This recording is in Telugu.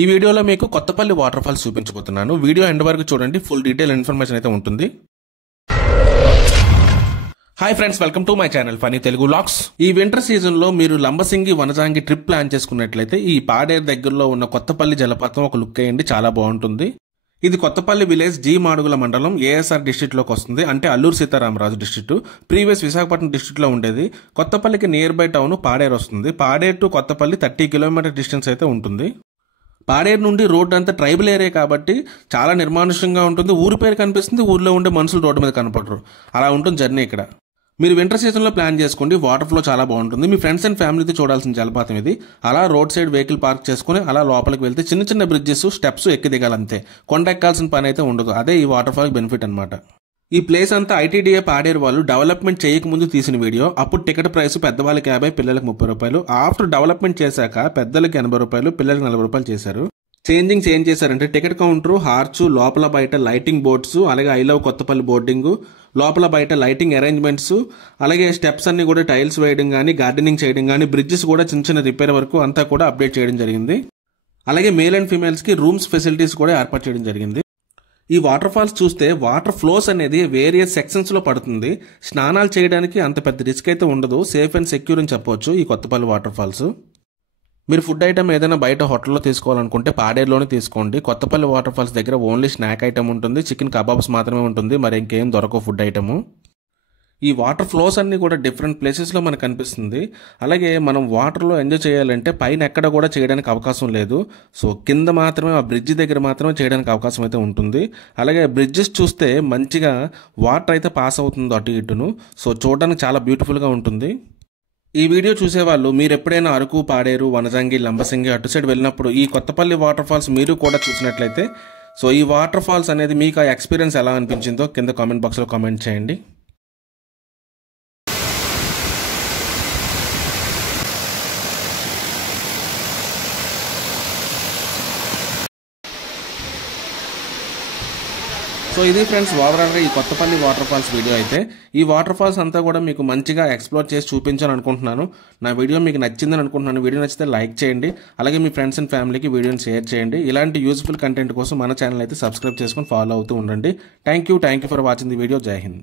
ఈ వీడియోలో మీకు కొత్తపల్లి వాటర్ ఫాల్స్ చూపించబోతున్నాను. వీడియో ఎండ్ వరకు చూడండి, ఫుల్ డీటెయిల్ ఇన్ఫర్మేషన్ అయితే ఉంటుంది. Hi friends, welcome to my channel funny Telugu vlogs. ఈ వింటర్ సీజన్ లో మీరు లంబసింగి వనజాంగి ట్రిప్ ప్లాన్ చేసుకున్నట్లయితే ఈ పాడేరు దగ్గరలో ఉన్న కొత్తపల్లి జలపాతం ఒక లుక్ వేయండి, చాలా బాగుంటుంది. ఇది కొత్తపల్లి విలేజ్ జీ మాడుగుల మండలం ఏఎస్ఆర్ డిస్ట్రిక్ట్ లోకి వస్తుంది. అంటే Alluri Sitarama Raju district. Previous Visakhapatnam district లో ఉండేది. కొత్తపల్లికి నియర్ బై టౌన్ పాడేరు వస్తుంది. Paderu to Kothapalli 30 kilometer distance అయితే ఉంటుంది. పాడేరు నుండి రోడ్డు అంతా ట్రైబల్ ఏరియా కాబట్టి చాలా నిర్మానుష్యంగా ఉంటుంది. ఊరి పేరు కనిపిస్తుంది, ఊర్లో ఉండే మనుషులు రోడ్డు మీద కనపడరు. అలా ఉంటుంది జర్నీ ఇక్కడ. మీరు వింటర్ సీజన్లో ప్లాన్ చేసుకోండి, వాటర్ ఫ్లో చాలా బాగుంటుంది. మీ ఫ్రెండ్స్ అండ్ ఫ్యామిలీతో చూడాల్సిన జలపాతం ఇది. అలా రోడ్ సైడ్ వెహికల్ పార్క్ చేసుకుని అలా లోపలికి వెళ్తే చిన్న చిన్న బ్రిడ్జెస్, స్టెప్స్ ఎక్కి దిగాలంతే. కొండ ఎక్కాల్సిన పని అయితే ఉండదు. అదే ఈ వాటర్ ఫాల్ బెనిఫిట్ అనమాట. ఈ ప్లేస్ అంతా ఐటీడీఏ పాడేరు వాళ్ళు డెవలప్మెంట్ చేయకముందు తీసిన వీడియో. అప్పుడు టికెట్ ప్రైస్ పెద్దవాళ్ళకి 50, పిల్లలకి 30 రూపాయలు. ఆఫ్టర్ డెవలప్మెంట్ చేశాక పెద్దలకి 80 రూపాయలు, పిల్లలకి 40 రూపాయలు చేశారు. ఏం చేశారంటే టికెట్ కౌంటర్, హార్చ్, లోపల బయట లైటింగ్ బోర్డ్స్, అలాగే ఐ లవ్ కొత్తపల్లి బోర్డింగ్, లోపల బయట లైటింగ్ అరేంజ్మెంట్స్, అలాగే స్టెప్స్ అన్ని కూడా టైల్స్ వేయడం కానీ, గార్డెనింగ్ చేయడం కానీ, బ్రిడ్జెస్ కూడా చిన్న చిన్న రిపేర్ వరకు అంతా కూడా అప్డేట్ చేయడం జరిగింది. అలాగే మేల్ అండ్ ఫీమేల్స్ కి రూమ్స్ ఫెసిలిటీస్ కూడా ఏర్పాటు చేయడం జరిగింది. ఈ వాటర్ ఫాల్స్ చూస్తే వాటర్ ఫ్లోస్ అనేది వేరియస్ సెక్షన్స్ లో పడుతుంది. స్నానాలు చేయడానికి అంత పెద్ద రిస్క్ అయితే ఉండదు, సేఫ్ అండ్ సెక్యూర్ అని చెప్పొచ్చు ఈ కొత్తపల్లి వాటర్ ఫాల్స్. మీరు ఫుడ్ ఐటమ్ ఏదైనా బయట హోటల్లో తీసుకోవాలనుకుంటే పాడేరులోనే తీసుకోండి. కొత్తపల్లి వాటర్ ఫాల్స్ దగ్గర ఓన్లీ స్నాక్ ఐటమ్ ఉంటుంది, చికెన్ కబాబ్స్ మాత్రమే ఉంటుంది, మరి ఇంకేం దొరకవు ఫుడ్ ఐటమ్. ఈ వాటర్ ఫ్లోస్ అన్ని కూడా డిఫరెంట్ ప్లేసెస్లో మనకు కనిపిస్తుంది. అలాగే మనం వాటర్లో ఎంజాయ్ చేయాలంటే పైన ఎక్కడ కూడా చేయడానికి అవకాశం లేదు. సో కింద మాత్రమే, ఆ బ్రిడ్జ్ దగ్గర మాత్రమే చేయడానికి అవకాశం అయితే ఉంటుంది. అలాగే బ్రిడ్జెస్ చూస్తే మంచిగా వాటర్ అయితే పాస్ అవుతుంది అటు ఇటును. సో చూడడానికి చాలా బ్యూటిఫుల్గా ఉంటుంది. ఈ వీడియో చూసేవాళ్ళు మీరు ఎప్పుడైనా అరకు, పాడేరు, వనజంగి, లంబసింగి అటు సైడ్ వెళ్ళినప్పుడు ఈ కొత్తపల్లి వాటర్ ఫాల్స్ మీరు కూడా చూసినట్లయితే సో ఈ వాటర్ ఫాల్స్ అనేది మీకు ఆ ఎక్స్పీరియన్స్ ఎలా అనిపించిందో కింద కామెంట్ బాక్స్లో కామెంట్ చేయండి. సో ఇది ఫ్రెండ్స్ ఓవరాల్గా ఈ కొత్తపల్లి వాటర్ ఫాల్స్ వీడియో అయితే. ఈ వాటర్ ఫాల్స్ అంతా కూడా మీకు మంచిగా ఎక్స్ప్లోర్ చేసి చూపించాలని అనుకుంటున్నాను. నా వీడియో మీకు నచ్చిందని అనుకుంటున్నాను. వీడియో నచ్చితే లైక్ చేయండి, అలాగే మీ ఫ్రెండ్స్ అండ్ ఫ్యామిలీకి వీడియోని షేర్ చేయండి. ఇలాంటి యూస్ఫుల్ కంటెంట్ కోసం మన ఛానల్ అయితే సబ్స్క్రైబ్ చేసుకొని ఫాలో అవుతూ ఉండండి. Thank you for watching the video. జై హింద్.